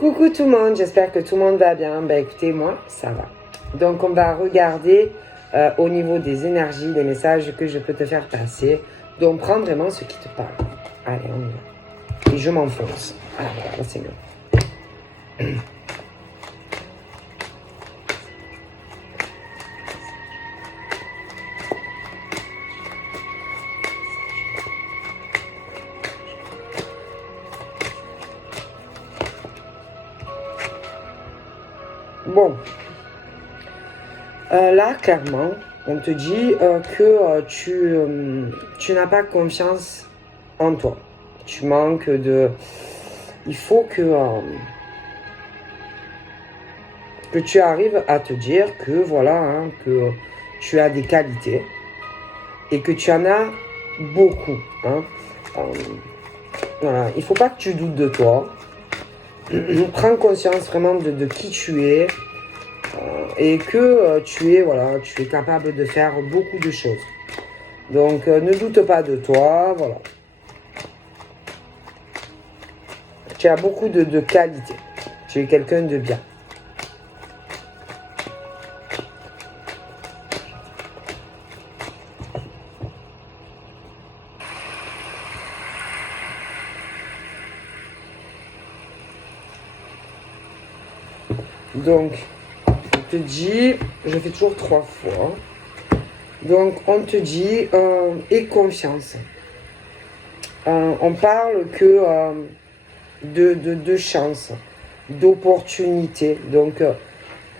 Coucou tout le monde, j'espère que tout le monde va bien. Ben écoutez, moi, ça va. Donc on va regarder au niveau des énergies, les messages que je peux te faire passer. Donc prends vraiment ce qui te parle. Allez, on y va. Et je m'enfonce. Ah voilà, là c'est mieux. Bon, là clairement, on te dit que tu n'as pas confiance en toi. Tu manques de... Il faut que tu arrives à te dire que voilà, hein, que tu as des qualités et que tu en as beaucoup. Hein. Voilà. Il ne faut pas que tu doutes de toi. Prends conscience vraiment de qui tu es et que tu es capable de faire beaucoup de choses. Donc ne doute pas de toi, voilà. Tu as beaucoup de qualités. Tu es quelqu'un de bien. Donc, on te dit, je fais toujours 3 fois. Donc, on te dit, aie confiance. On parle que de chance, d'opportunité. Donc,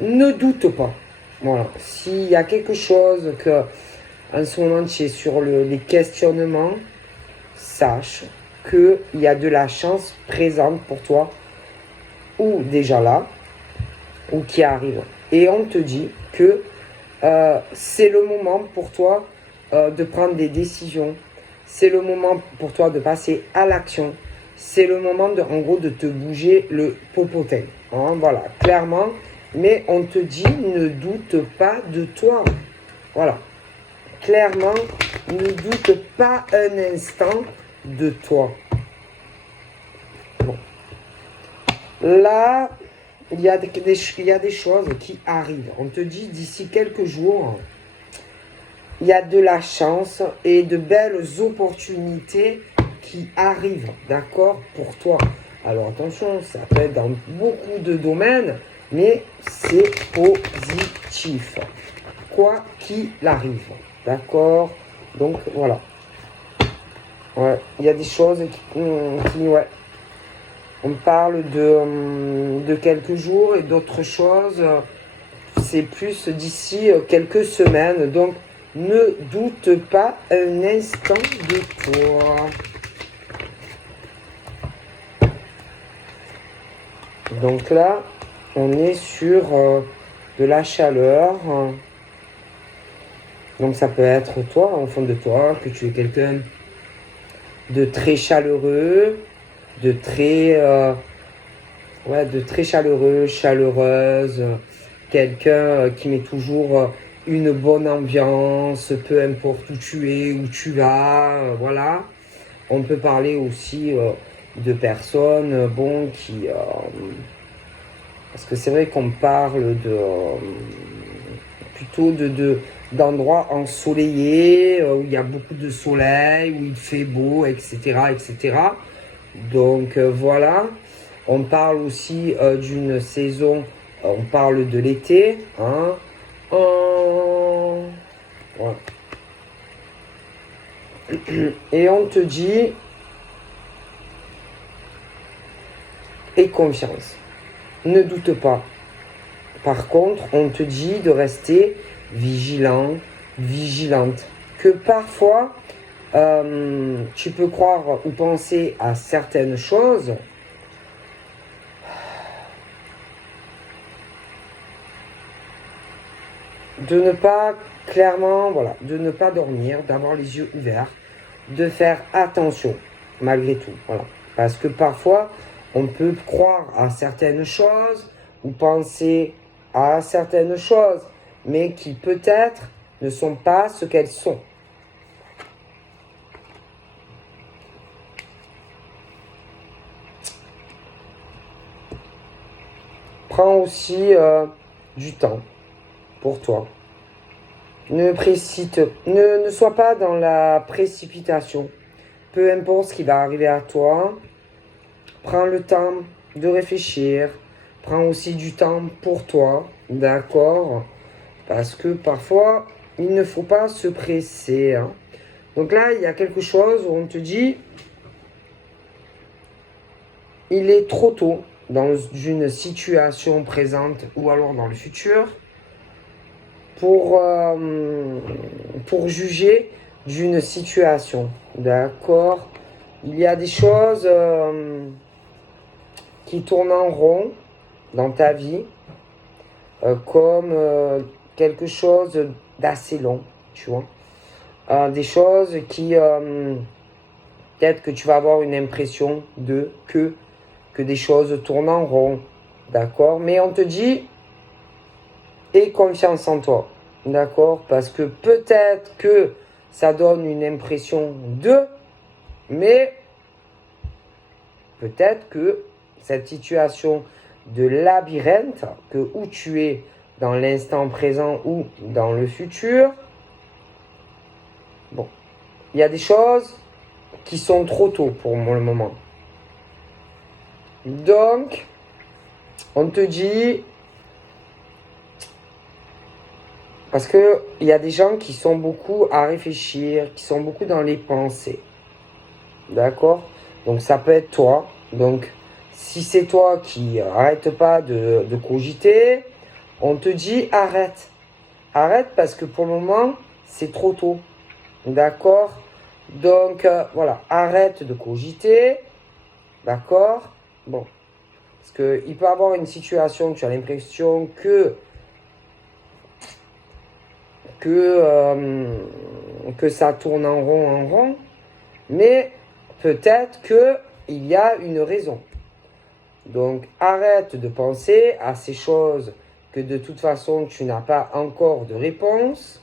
ne doute pas. Voilà. S'il y a quelque chose que, en ce moment, tu es sur les questionnements, sache qu'il y a de la chance présente pour toi, ou déjà là, ou qui arrive. Et on te dit que c'est le moment pour toi de prendre des décisions. C'est le moment pour toi de passer à l'action. C'est le moment, en gros, de te bouger le popotin. Hein, voilà, clairement. Mais on te dit, ne doute pas de toi. Voilà. Clairement, ne doute pas un instant de toi. Bon. Là, il y a des choses qui arrivent. On te dit, d'ici quelques jours, il y a de la chance et de belles opportunités qui arrivent, d'accord, pour toi. Alors attention, ça peut être dans beaucoup de domaines, mais c'est positif. Quoi qu'il arrive, d'accord. Donc voilà. Ouais, il y a des choses qui ouais. On parle de quelques jours et d'autres choses, c'est plus d'ici quelques semaines. Donc, ne doute pas un instant de toi. Donc là, on est sur de la chaleur. Donc ça peut être toi, au fond de toi, que tu es quelqu'un de très chaleureux, de très chaleureux, chaleureuse, quelqu'un qui met toujours une bonne ambiance, peu importe où tu es, où tu vas, voilà. On peut parler aussi de personnes, bon, qui... parce que c'est vrai qu'on parle plutôt d'endroits ensoleillés, où il y a beaucoup de soleil, où il fait beau, etc., etc. Donc voilà. On parle aussi d'une saison, on parle de l'été. Hein. Voilà. Et on te dit, aie confiance. Ne doute pas. Par contre, on te dit de rester vigilant, vigilante. Que parfois, tu peux croire ou penser à certaines choses. De ne pas, clairement, voilà, de ne pas dormir, d'avoir les yeux ouverts, de faire attention, malgré tout, voilà. Parce que parfois, on peut croire à certaines choses, ou penser à certaines choses, mais qui peut-être ne sont pas ce qu'elles sont. prends aussi du temps pour toi. Ne sois pas dans la précipitation. Peu importe ce qui va arriver à toi, prends le temps de réfléchir. Prends aussi du temps pour toi, d'accord? Parce que parfois, il ne faut pas se presser. Hein. Donc là, il y a quelque chose où on te dit, il est trop tôt dans une situation présente ou alors dans le futur pour juger d'une situation, d'accord? Il y a des choses qui tournent en rond dans ta vie, comme quelque chose d'assez long, tu vois. Des choses qui, peut-être que tu vas avoir une impression que des choses tournent en rond, d'accord? Mais on te dit, aie confiance en toi, d'accord? Parce que peut-être que ça donne une impression mais peut-être que cette situation de labyrinthe, où tu es dans l'instant présent ou dans le futur, bon, il y a des choses qui sont trop tôt pour le moment. Donc, on te dit, parce qu'il y a des gens qui sont beaucoup à réfléchir, qui sont beaucoup dans les pensées. D'accord? Donc, ça peut être toi. Donc, si c'est toi qui n'arrête pas de cogiter, on te dit arrête. Arrête parce que pour le moment, c'est trop tôt. D'accord? Donc, voilà, arrête de cogiter. D'accord? Bon. Parce qu'il peut y avoir une situation où tu as l'impression que ça tourne en rond, mais peut-être qu'il y a une raison. Donc, arrête de penser à ces choses que de toute façon, tu n'as pas encore de réponse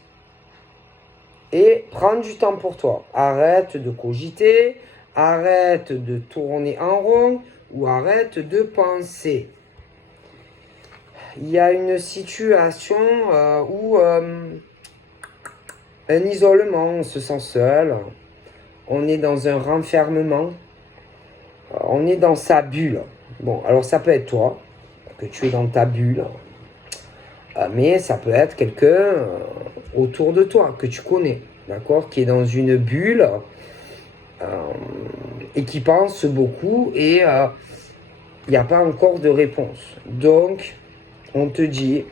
et prends du temps pour toi. Arrête de cogiter, arrête de tourner en rond ou arrête de penser. Il y a une situation où un isolement, on se sent seul, on est dans un renfermement, on est dans sa bulle. Bon, alors ça peut être toi, que tu es dans ta bulle, mais ça peut être quelqu'un autour de toi, que tu connais, d'accord, qui est dans une bulle et qui pense beaucoup et il n'y a pas encore de réponse. Donc, on te dit,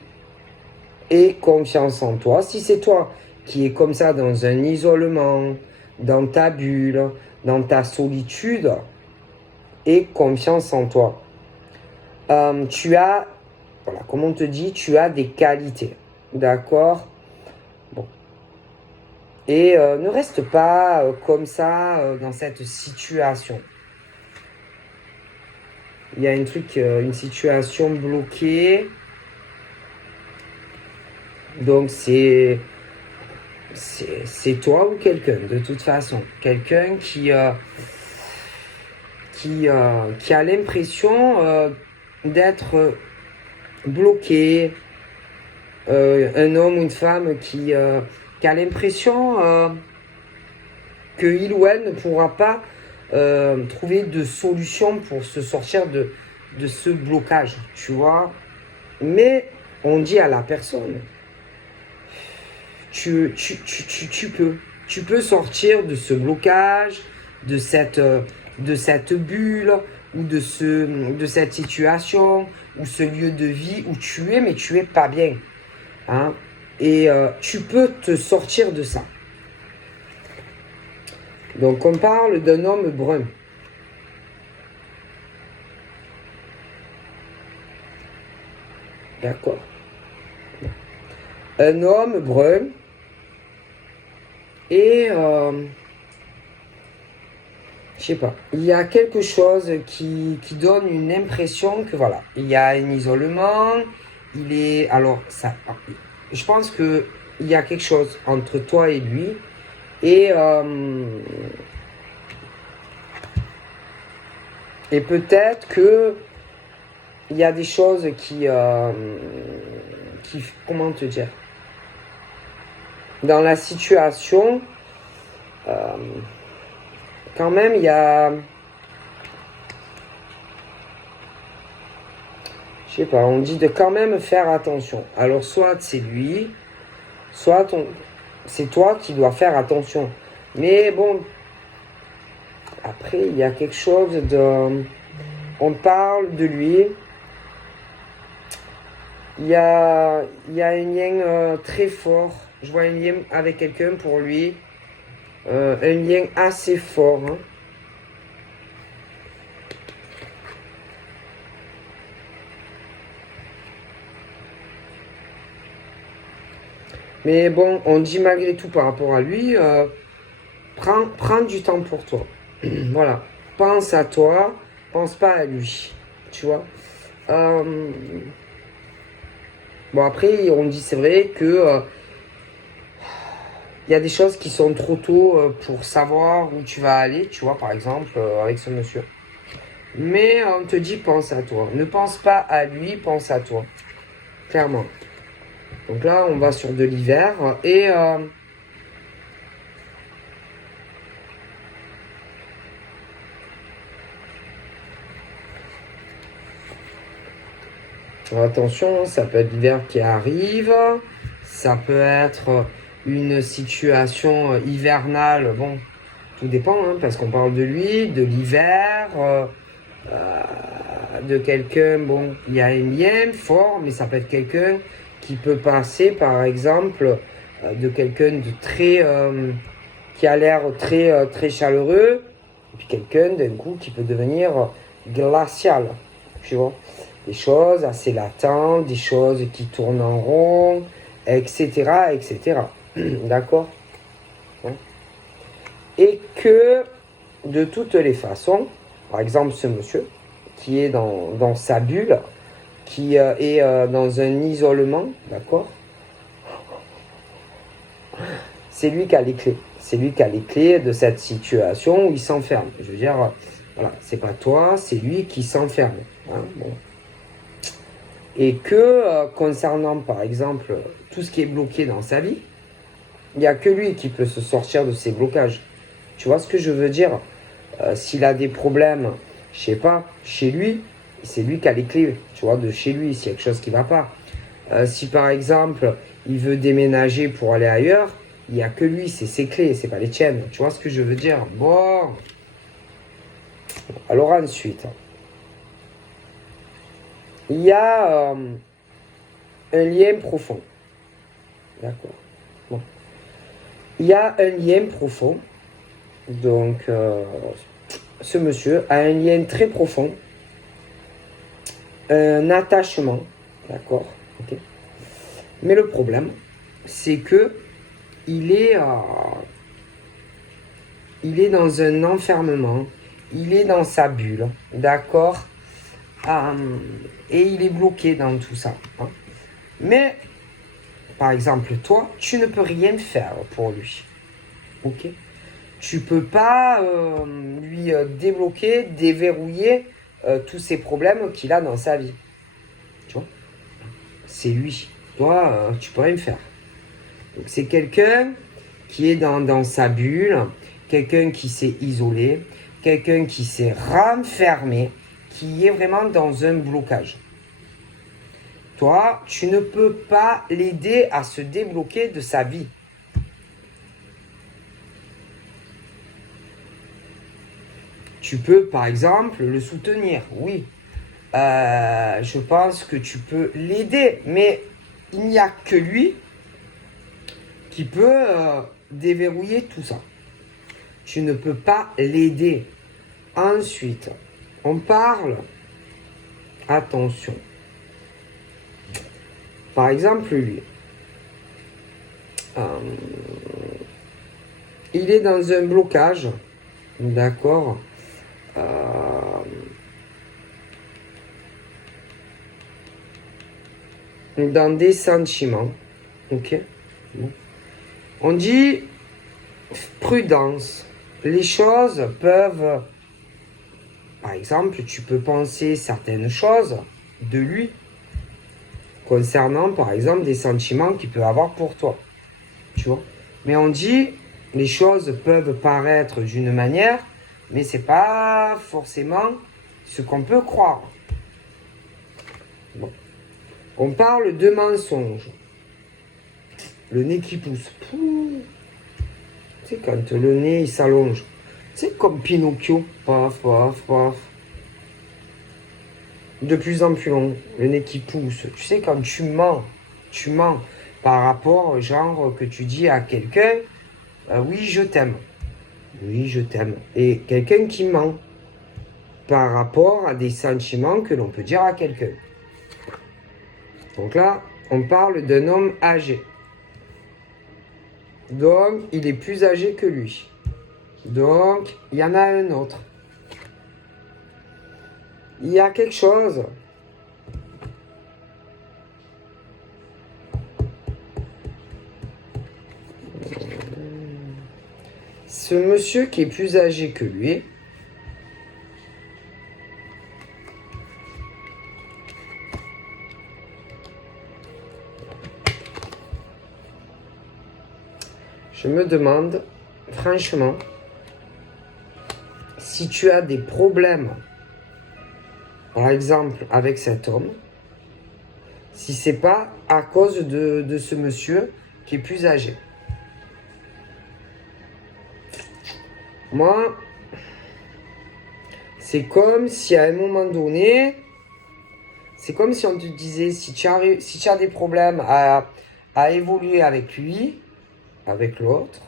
aie confiance en toi. Si c'est toi qui es comme ça dans un isolement, dans ta bulle, dans ta solitude, aie confiance en toi. Tu as, voilà, comme on te dit, tu as des qualités. D'accord? Bon. Et ne reste pas comme ça dans cette situation. Il y a une situation bloquée. Donc c'est toi ou quelqu'un, de toute façon. Quelqu'un qui a l'impression d'être bloqué. Un homme ou une femme qui a l'impression qu'il ou elle ne pourra pas trouver de solution pour se sortir de ce blocage, tu vois. Mais on dit à la personne, tu peux sortir de ce blocage, de cette bulle ou de cette situation ou ce lieu de vie où tu es, mais tu es pas bien. Hein? Et tu peux te sortir de ça. Donc on parle d'un homme brun. D'accord. Un homme brun. Et je sais pas, il y a quelque chose qui donne une impression que voilà, il y a un isolement, je pense que il y a quelque chose entre toi et lui et peut-être que il y a des choses comment te dire, dans la situation, quand même, il y a, je sais pas, on dit de quand même faire attention. Alors, soit c'est lui, soit c'est toi qui dois faire attention. Mais bon, après, il y a quelque chose de... On parle de lui. Il y a un lien très fort. Je vois un lien avec quelqu'un pour lui. Un lien assez fort. Hein. Mais bon, on dit malgré tout par rapport à lui, prends du temps pour toi. Voilà. Pense à toi, pense pas à lui. Tu vois. Bon, après, on dit, c'est vrai que il y a des choses qui sont trop tôt pour savoir où tu vas aller, tu vois, par exemple, avec ce monsieur. Mais on te dit, pense à toi. Ne pense pas à lui, pense à toi. Clairement. Donc là, on va sur de l'hiver et... attention, ça peut être l'hiver qui arrive, ça peut être une situation hivernale, bon, tout dépend, hein, parce qu'on parle de lui, de l'hiver, de quelqu'un, bon, il y a un lien fort, mais ça peut être quelqu'un qui peut passer, par exemple, de quelqu'un de très, qui a l'air très, très chaleureux, et puis quelqu'un d'un coup qui peut devenir glacial, tu vois. Des choses assez latentes, des choses qui tournent en rond, etc., etc. D'accord? Et que, de toutes les façons, par exemple, ce monsieur, qui est dans sa bulle, qui est dans un isolement, d'accord? C'est lui qui a les clés. C'est lui qui a les clés de cette situation où il s'enferme. Je veux dire, voilà, c'est pas toi, c'est lui qui s'enferme. Hein, bon. Et que, concernant, par exemple, tout ce qui est bloqué dans sa vie, il n'y a que lui qui peut se sortir de ces blocages. Tu vois ce que je veux dire? S'il a des problèmes, je sais pas, chez lui, c'est lui qui a les clés, tu vois, de chez lui, s'il y a quelque chose qui ne va pas. Si par exemple, il veut déménager pour aller ailleurs, il n'y a que lui, c'est ses clés, c'est pas les tiennes. Tu vois ce que je veux dire? Bon. Alors ensuite, il y a un lien profond. D'accord. Bon. Il y a un lien profond. Donc, ce monsieur a un lien très profond. Un attachement. D'accord. Okay. Mais le problème, c'est que il est dans un enfermement. Il est dans sa bulle. D'accord. Et il est bloqué dans tout ça. Hein. Mais, par exemple, toi, tu ne peux rien faire pour lui. Ok? Tu peux pas lui débloquer, déverrouiller tous ces problèmes qu'il a dans sa vie. Tu vois? C'est lui. Toi, tu peux rien faire. Donc, c'est quelqu'un qui est dans sa bulle, quelqu'un qui s'est isolé, quelqu'un qui s'est renfermé, qui est vraiment dans un blocage. Toi, tu ne peux pas l'aider à se débloquer de sa vie. Tu peux, par exemple, le soutenir, oui. Je pense que tu peux l'aider, mais il n'y a que lui qui peut déverrouiller tout ça. Tu ne peux pas l'aider. Ensuite, on parle, attention. Par exemple, lui, il est dans un blocage, d'accord, dans des sentiments, ok. On dit prudence. Les choses peuvent, par exemple, tu peux penser certaines choses, de lui. Concernant, par exemple, des sentiments qu'il peut avoir pour toi. Tu vois? Mais on dit, les choses peuvent paraître d'une manière, mais c'est pas forcément ce qu'on peut croire. Bon. On parle de mensonges. Le nez qui pousse. Pouh. Tu sais, quand le nez il s'allonge. C'est comme Pinocchio. Paf, paf, paf. De plus en plus long. Le nez qui pousse. Tu sais, quand tu mens par rapport, genre, que tu dis à quelqu'un, oui, je t'aime. Oui, je t'aime. Et quelqu'un qui ment par rapport à des sentiments que l'on peut dire à quelqu'un. Donc là, on parle d'un homme âgé. Donc, il est plus âgé que lui. Donc, il y en a un autre. Il y a quelque chose. Ce monsieur qui est plus âgé que lui, je me demande, franchement, si tu as des problèmes, par exemple, avec cet homme, si c'est pas à cause de ce monsieur qui est plus âgé. Moi, c'est comme si à un moment donné, c'est comme si on te disait, si tu as des problèmes à évoluer avec lui, avec l'autre,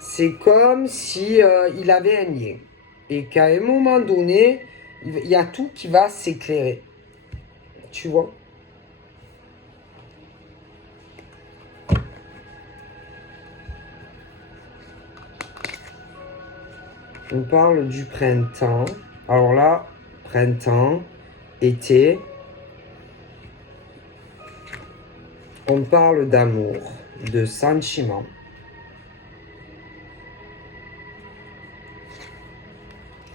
c'est comme si il avait un lien. Et qu'à un moment donné, il y a tout qui va s'éclairer. Tu vois? On parle du printemps. Alors là, printemps, été. On parle d'amour, de sentiments.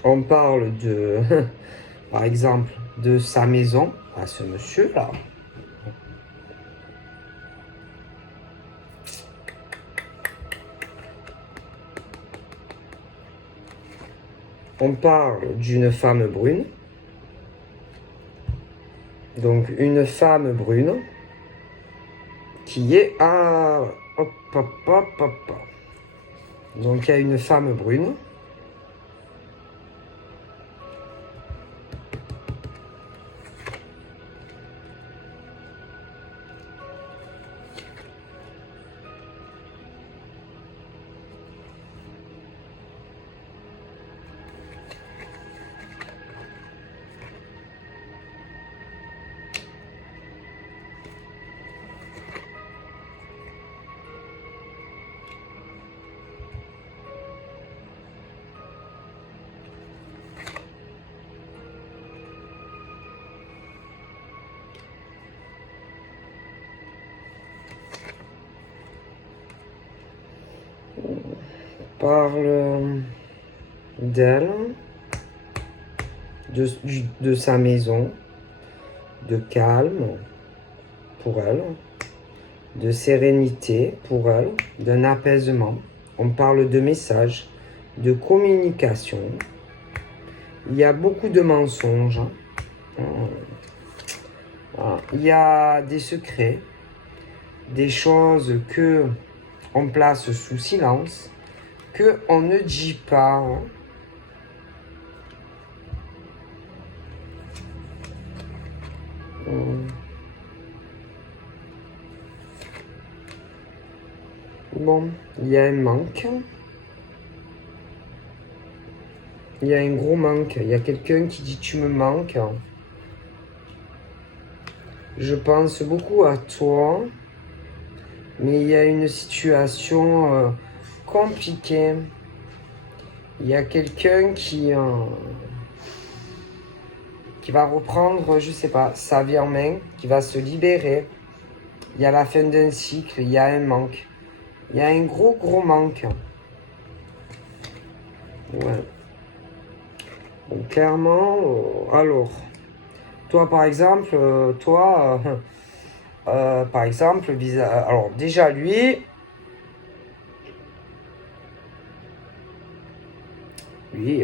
On parle de, par exemple, de sa maison à ce monsieur-là. On parle d'une femme brune. Donc une femme brune qui est à... Hop, hop, hop, hop, hop. Donc il y a une femme brune. Parle d'elle, de sa maison, de calme pour elle, de sérénité pour elle, d'un apaisement. On parle de messages, de communication. Il y a beaucoup de mensonges. Il y a des secrets, des choses que on place sous silence, que on ne dit pas. Bon, il y a un manque. Il y a un gros manque. Il y a quelqu'un qui dit tu me manques. Je pense beaucoup à toi. Mais il y a une situation compliquée. Il y a quelqu'un qui va reprendre, je sais pas, sa vie en main, qui va se libérer. Il y a la fin d'un cycle, il y a un manque. Il y a un gros manque. Ouais. Donc clairement, alors, Toi, par exemple, par exemple, alors déjà lui, lui,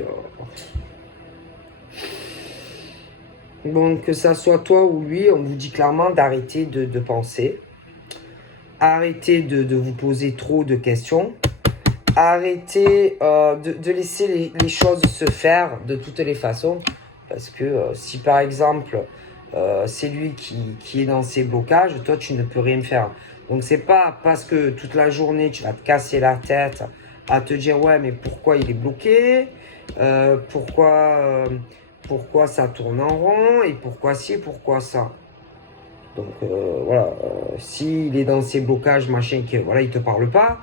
bon, que ça soit toi ou lui, on vous dit clairement d'arrêter de penser, arrêtez de vous poser trop de questions, arrêtez de laisser les choses se faire de toutes les façons, parce que si par exemple c'est lui qui est dans ses blocages, toi tu ne peux rien faire. Donc c'est pas parce que toute la journée tu vas te casser la tête à te dire ouais mais pourquoi il est bloqué, pourquoi ça tourne en rond et pourquoi ci, pourquoi ça. Donc voilà, s'il est dans ses blocages, machin, que voilà, il te parle pas,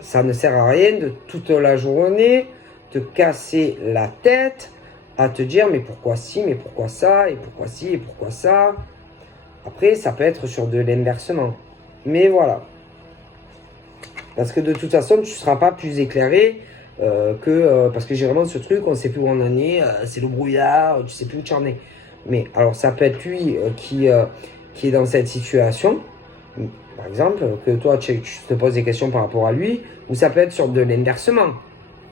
ça ne sert à rien de toute la journée te casser la tête à te dire mais pourquoi ci, mais pourquoi ça, et pourquoi ci, et pourquoi ça. Après, ça peut être sur de l'inversement. Mais voilà. Parce que de toute façon, tu ne seras pas plus éclairé parce que j'ai vraiment ce truc, on ne sait plus où on en est, c'est le brouillard, tu ne sais plus où tu en es. Mais alors, ça peut être lui qui est dans cette situation, par exemple, que toi, tu te poses des questions par rapport à lui, ou ça peut être sur de l'inversement.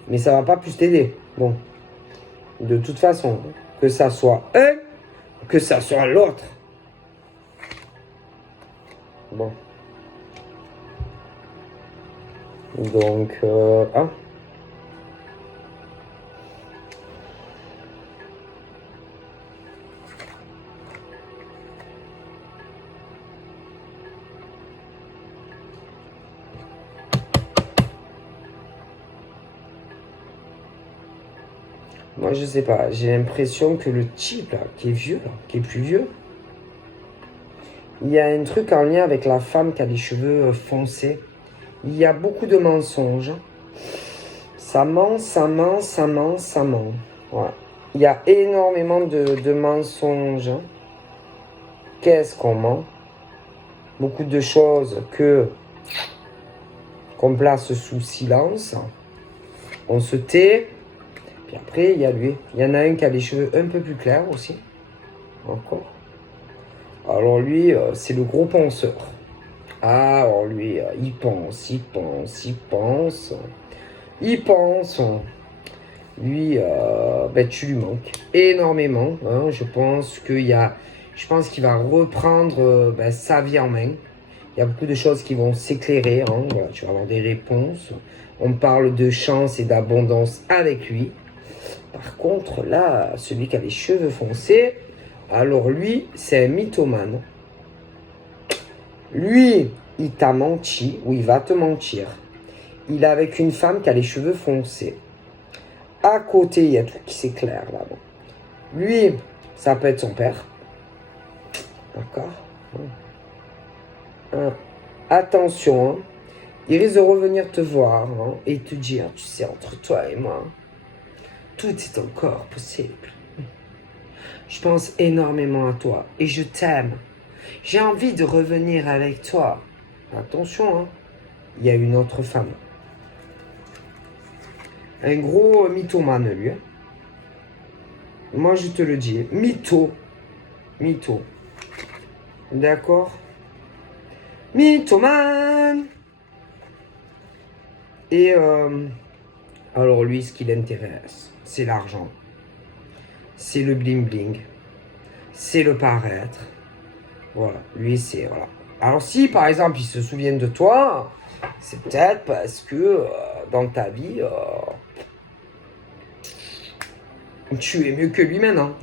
Mais ça ne va pas plus t'aider. Bon, de toute façon, que ça soit un, que ça soit l'autre. Bon. Donc, hein. Moi, je sais pas. J'ai l'impression que le type, là, qui est vieux, là, qui est plus vieux, il y a un truc en lien avec la femme qui a les cheveux foncés. Il y a beaucoup de mensonges. Ça ment, ça ment, ça ment, ça ment. Voilà. Il y a énormément de mensonges. Qu'est-ce qu'on ment? Beaucoup de choses qu'on place sous silence. On se tait. Puis après, il y a lui. Il y en a un qui a les cheveux un peu plus clairs aussi. Encore. Alors lui, c'est le gros penseur. Ah, alors lui, il pense, il pense, il pense. Il pense. Lui, ben, tu lui manques énormément. Hein. Je pense qu'il va reprendre ben, sa vie en main. Il y a beaucoup de choses qui vont s'éclairer. Hein. Voilà, tu vas avoir des réponses. On parle de chance et d'abondance avec lui. Par contre, là, celui qui a les cheveux foncés, alors lui, c'est un mythomane. Lui, il t'a menti, ou il va te mentir. Il est avec une femme qui a les cheveux foncés. À côté, il y a tout qui s'éclaire là-bas. Lui, ça peut être son père. D'accord. Attention, hein. Il risque de revenir te voir hein, et te dire, tu sais, entre toi et moi, tout est encore possible. Je pense énormément à toi et je t'aime. J'ai envie de revenir avec toi. Attention, hein. Il y a une autre femme. Un gros mythomane, lui. Hein. Moi, je te le dis. Mytho. Mytho. D'accord? Mythomane. Et alors lui, ce qui l'intéresse, c'est l'argent. C'est le bling-bling. C'est le paraître. Voilà. Lui, c'est... Voilà. Alors si, par exemple, il se souvient de toi, c'est peut-être parce que dans ta vie, tu es mieux que lui maintenant.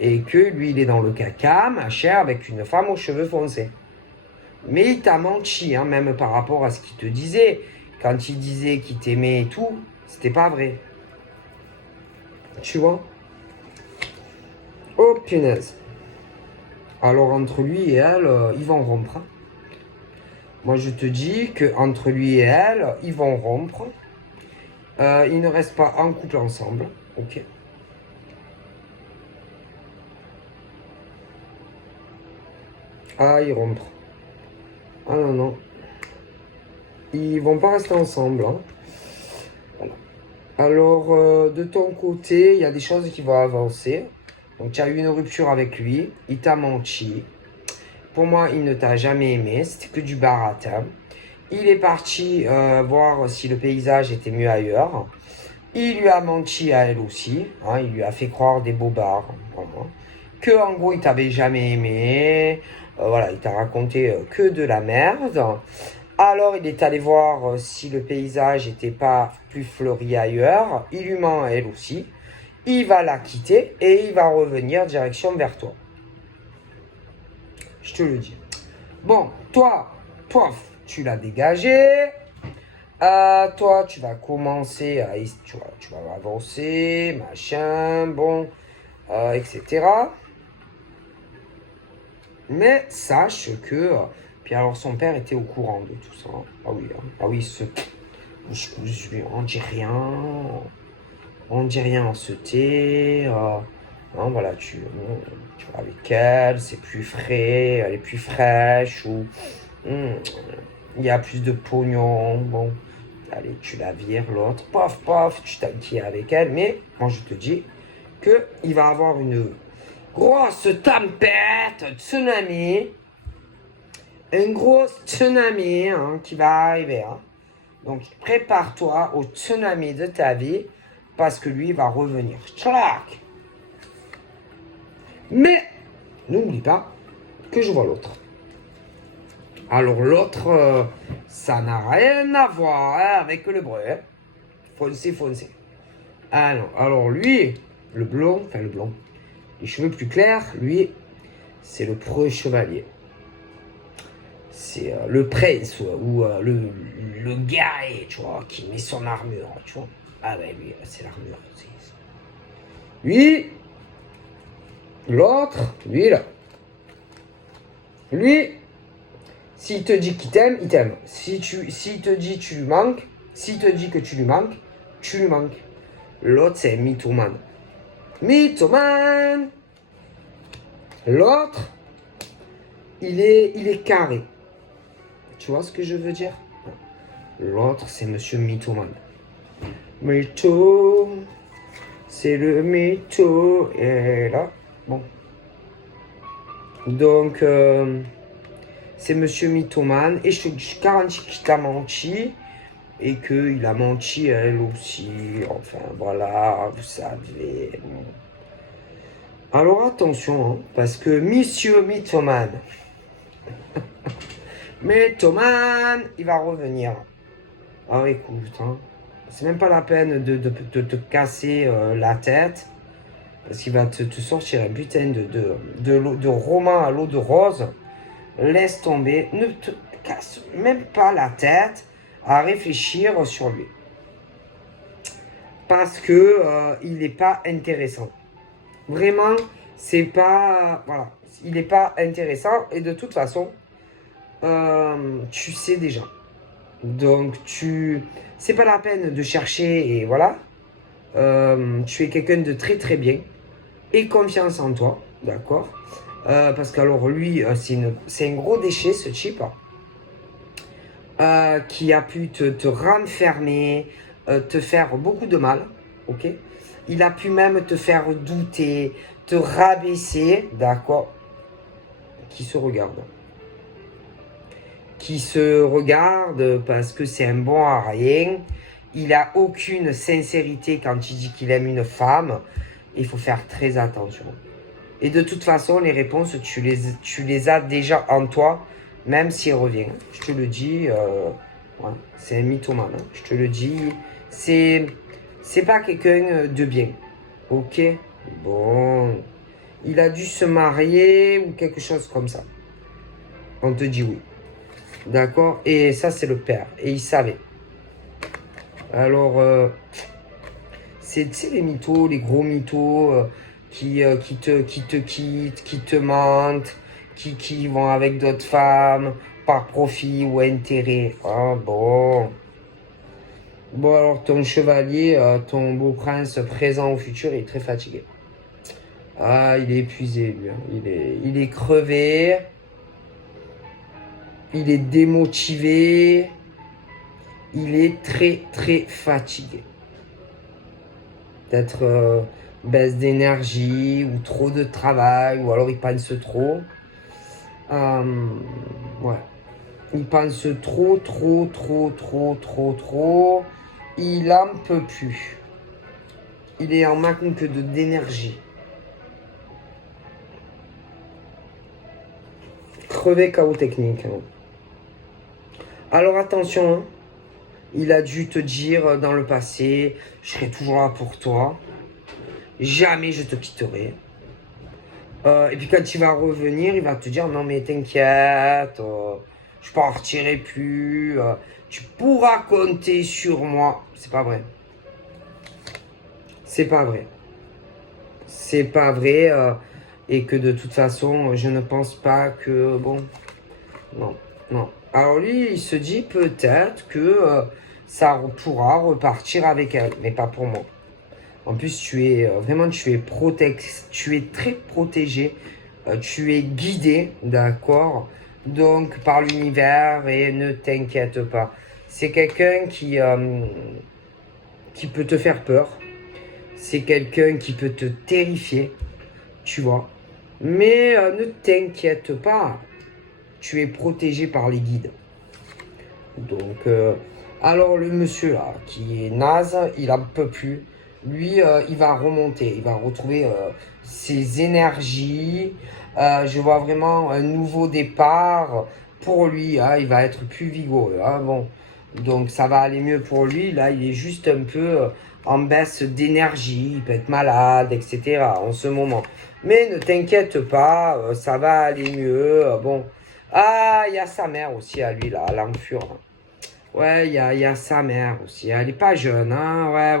Et que lui, il est dans le caca, machin, avec une femme aux cheveux foncés. Mais il t'a menti, hein, même par rapport à ce qu'il te disait. Quand il disait qu'il t'aimait et tout, c'était pas vrai. Tu vois? Oh, punaise. Alors, entre lui et elle, ils vont rompre. Moi, je te dis qu'entre lui et elle, ils vont rompre. Ils ne restent pas en couple ensemble. Ok. Ah, ils rompent. Ah non, non. Ils vont pas rester ensemble. Hein. Voilà. Alors, de ton côté, il y a des choses qui vont avancer. Donc, tu as eu une rupture avec lui. Il t'a menti. Pour moi, il ne t'a jamais aimé. C'était que du baratin. Il est parti voir si le paysage était mieux ailleurs. Il lui a menti à elle aussi. Hein, il lui a fait croire des bobards. Voilà. Que en gros, il t'avait jamais aimé. Voilà, il t'a raconté que de la merde. Alors, il est allé voir si le paysage n'était pas plus fleuri ailleurs. Il lui ment à elle aussi. Il va la quitter et il va revenir direction vers toi. Je te le dis. Bon, toi, tu l'as dégagé. Toi, tu vas commencer à... Tu vas avancer, machin, bon, etc. Mais sache que... puis alors, son père était au courant de tout ça. Ah oui, hein. Ah oui, on dit rien. On dit rien, on se tait. Hein, voilà, tu vas avec elle, c'est plus frais, elle est plus fraîche, ou il y a plus de pognon, bon, allez, tu la vires, l'autre, paf, paf, tu t'inquiètes avec elle, mais moi je te dis qu'il va avoir une grosse tempête, tsunami, une grosse tsunami hein, qui va arriver. Hein. Donc prépare-toi au tsunami de ta vie, parce que lui va revenir. Tchac! Mais n'oublie pas que je vois l'autre. Alors l'autre, ça n'a rien à voir hein, avec le bruit. Hein. Foncé. Ah non, alors lui, le blond, les cheveux plus clairs, lui, c'est le preux chevalier. C'est le prince ou le guerrier, tu vois, qui met son armure, tu vois. Ah ben lui, c'est l'armure. Lui, l'autre, lui là. Lui, s'il te dit qu'il t'aime, il t'aime. S'il te dit tu lui manques, s'il te dit que tu lui manques, tu lui manques. L'autre, c'est un mythomane. Mythomane. L'autre, il est carré. Tu vois ce que je veux dire? L'autre, c'est monsieur mythomane. Mytho, c'est le mytho. Et là, bon. Donc, c'est monsieur mythomane. Et je te garantis qu'il t'a menti. Et qu'il a menti à elle aussi. Enfin, voilà, vous savez. Alors, attention, hein, parce que monsieur mythomane, mythomane, il va revenir. Alors, écoute, hein, c'est même pas la peine de te casser la tête. Parce qu'il va te sortir un putain de roman à l'eau de rose. Laisse tomber. Ne te casse même pas la tête à réfléchir sur lui. Parce que il n'est pas intéressant. Vraiment, c'est pas... Voilà. Il n'est pas intéressant. Et de toute façon, tu sais déjà. Donc, c'est pas la peine de chercher et voilà. Tu es quelqu'un de très très bien. Et confiance en toi, d'accord parce qu'alors lui, c'est un gros déchet, ce type, qui a pu te renfermer, te faire beaucoup de mal, ok? Il a pu même te faire douter, te rabaisser, d'accord? Qui se regarde. Qui se regarde parce que c'est un bon à rien. Il a aucune sincérité quand il dit qu'il aime une femme. Il faut faire très attention. Et de toute façon, les réponses, tu les as déjà en toi, même s'il revient. Je te le dis, ouais, c'est un mythomane. Hein. Je te le dis, c'est pas quelqu'un de bien. Ok? Bon. Il a dû se marier ou quelque chose comme ça. On te dit oui. D'accord? Et ça, c'est le père. Et il savait. Alors, c'est les mythos, les gros mythos qui te quittent, qui te mentent, qui vont avec d'autres femmes par profit ou intérêt. Ah bon. Bon, alors ton chevalier, ton beau prince présent ou futur, il est très fatigué. Ah, il est épuisé, lui. Hein. Il est crevé. Il est démotivé. Il est très, très fatigué. Peut-être baisse d'énergie ou trop de travail, ou alors il pense trop. Ouais. Il pense trop. Il en peut plus. Il est en manque d'énergie. Crevé chaos technique. Alors attention, hein. Il a dû te dire dans le passé, je serai toujours là pour toi. Jamais je te quitterai. Et puis quand il va revenir, il va te dire, non mais t'inquiète, je partirai plus, tu pourras compter sur moi. C'est pas vrai. C'est pas vrai. C'est pas vrai. Et que de toute façon, je ne pense pas que, bon, non, non. Alors lui, il se dit peut-être que ça pourra repartir avec elle, mais pas pour moi. En plus, tu es vraiment, tu es très protégé, tu es guidé, d'accord? Donc par l'univers et ne t'inquiète pas. C'est quelqu'un qui peut te faire peur. C'est quelqu'un qui peut te terrifier, tu vois. Mais ne t'inquiète pas, tu es protégé par les guides. Donc, alors le monsieur là, qui est naze, il en peut plus. Lui, il va remonter, il va retrouver ses énergies. Je vois vraiment un nouveau départ pour lui. Hein, il va être plus vigoureux. Hein, bon, donc ça va aller mieux pour lui. Là, il est juste un peu en baisse d'énergie. Il peut être malade, etc. en ce moment. Mais ne t'inquiète pas, ça va aller mieux. Bon. Ah, il y a sa mère aussi à lui, là, à l'enfure. Ouais, il y a sa mère aussi. Elle est pas jeune, hein. Ouais.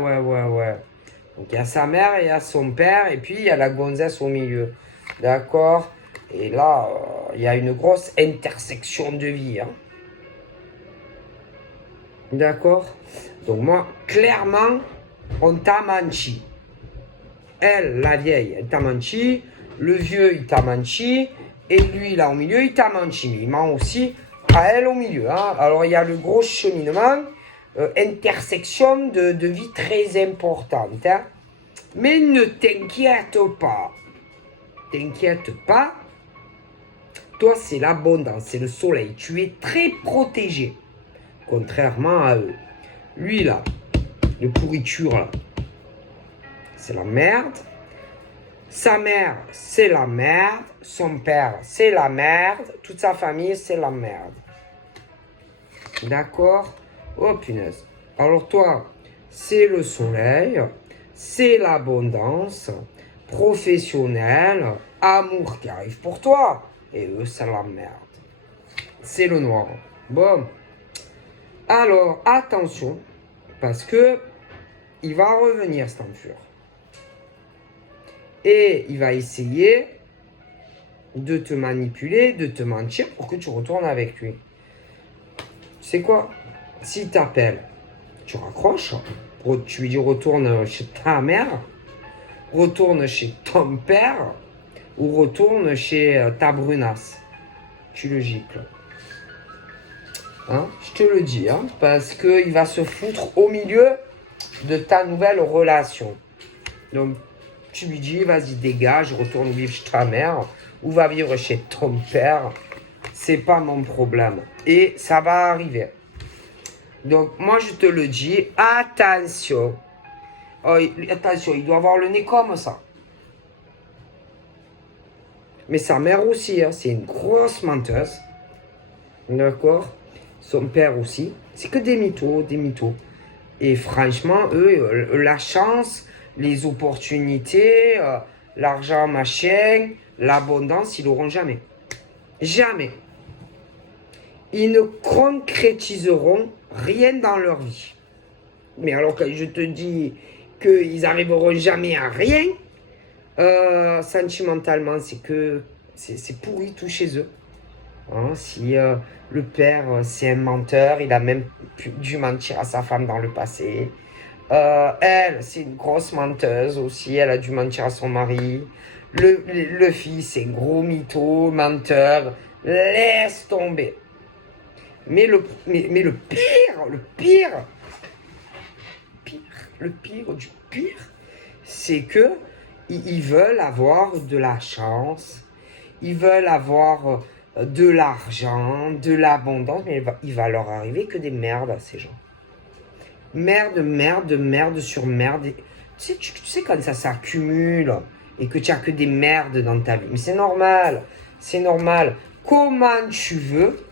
Donc, il y a sa mère et il y a son père. Et puis, il y a la gonzesse au milieu. D'accord? Et là, il y a une grosse intersection de vie, hein. D'accord? Donc, moi, clairement, on t'a menti. Elle, la vieille, elle t'a menti. Le vieux, il t'a menti. Et lui, là, au milieu, il t'a menti. Mais il ment aussi à elle au milieu. Hein. Alors, il y a le gros cheminement, intersection de vie très importante. Hein. Mais ne t'inquiète pas. T'inquiète pas. Toi, c'est l'abondance, c'est le soleil. Tu es très protégé. Contrairement à eux. Lui, là, le pourriture, là, c'est la merde. Sa mère, c'est la merde. Son père, c'est la merde. Toute sa famille, c'est la merde. D'accord? Oh punaise. Alors toi, c'est le soleil, c'est l'abondance, professionnel, amour qui arrive pour toi. Et eux, c'est la merde. C'est le noir. Bon. Alors, attention, parce que il va revenir, cet enfure. Et il va essayer de te manipuler, de te mentir pour que tu retournes avec lui. C'est quoi? S'il t'appelle, tu raccroches, tu lui dis retourne chez ta mère, retourne chez ton père ou retourne chez ta brunasse. Tu le gicles. Hein? Je te le dis, hein, parce qu'il va se foutre au milieu de ta nouvelle relation. Donc, tu lui dis, vas-y, dégage, retourne vivre chez ta mère ou va vivre chez ton père. C'est pas mon problème. Et ça va arriver. Donc, moi, je te le dis, attention. Oh, attention, il doit avoir le nez comme ça. Mais sa mère aussi, hein, c'est une grosse menteuse. D'accord? Son père aussi. C'est que des mythos, des mythos. Et franchement, eux, la chance, les opportunités, l'argent, machin, l'abondance, ils l'auront jamais. Jamais. Ils ne concrétiseront rien dans leur vie. Mais alors que je te dis qu'ils n'arriveront jamais à rien, sentimentalement, c'est que c'est pourri tout chez eux. Hein, si le père, c'est un menteur, il a même dû mentir à sa femme dans le passé. Elle, c'est une grosse menteuse aussi, elle a dû mentir à son mari. Le fils, c'est gros mytho, menteur. Laisse tomber. Mais le pire du pire, c'est que ils veulent avoir de la chance, ils veulent avoir de l'argent, de l'abondance, mais il va leur arriver que des merdes à ces gens. Merde, merde, merde sur merde. Tu sais quand ça s'accumule et que tu n'as que des merdes dans ta vie. Mais c'est normal, c'est normal. Comment tu veux?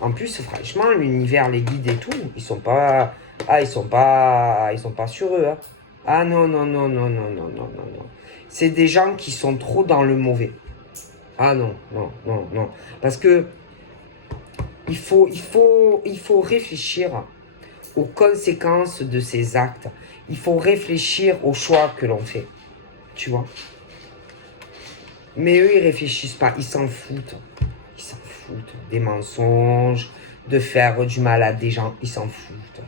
En plus, franchement, l'univers, les guides et tout, ils sont pas... Ah, ils sont pas sur eux. Hein. Ah non, non, non, non, non, non, non, non, non. C'est des gens qui sont trop dans le mauvais. Ah non, non, non, non. Parce que il faut réfléchir aux conséquences de ces actes. Il faut réfléchir aux choix que l'on fait. Tu vois? Mais eux, ils réfléchissent pas. Ils s'en foutent. Ils s'en foutent. Des mensonges, de faire du mal à des gens. Ils s'en foutent.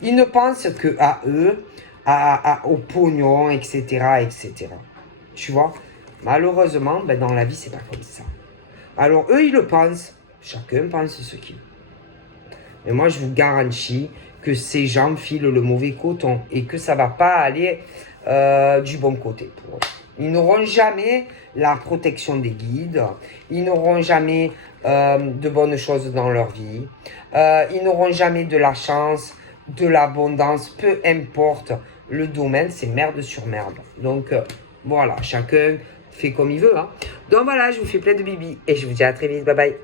Ils ne pensent que à eux, au pognon, etc., etc. Tu vois? Malheureusement, ben, dans la vie, c'est pas comme ça. Alors, eux, ils le pensent. Chacun pense ce qu'il veut. Mais moi, je vous garantis que ces gens filent le mauvais coton et que ça va pas aller du bon côté pour eux. Ils n'auront jamais la protection des guides. Ils n'auront jamais de bonnes choses dans leur vie. Ils n'auront jamais de la chance, de l'abondance, peu importe le domaine, c'est merde sur merde. Donc, voilà, chacun fait comme il veut. Hein. Donc voilà, je vous fais plein de bibis et je vous dis à très vite. Bye bye.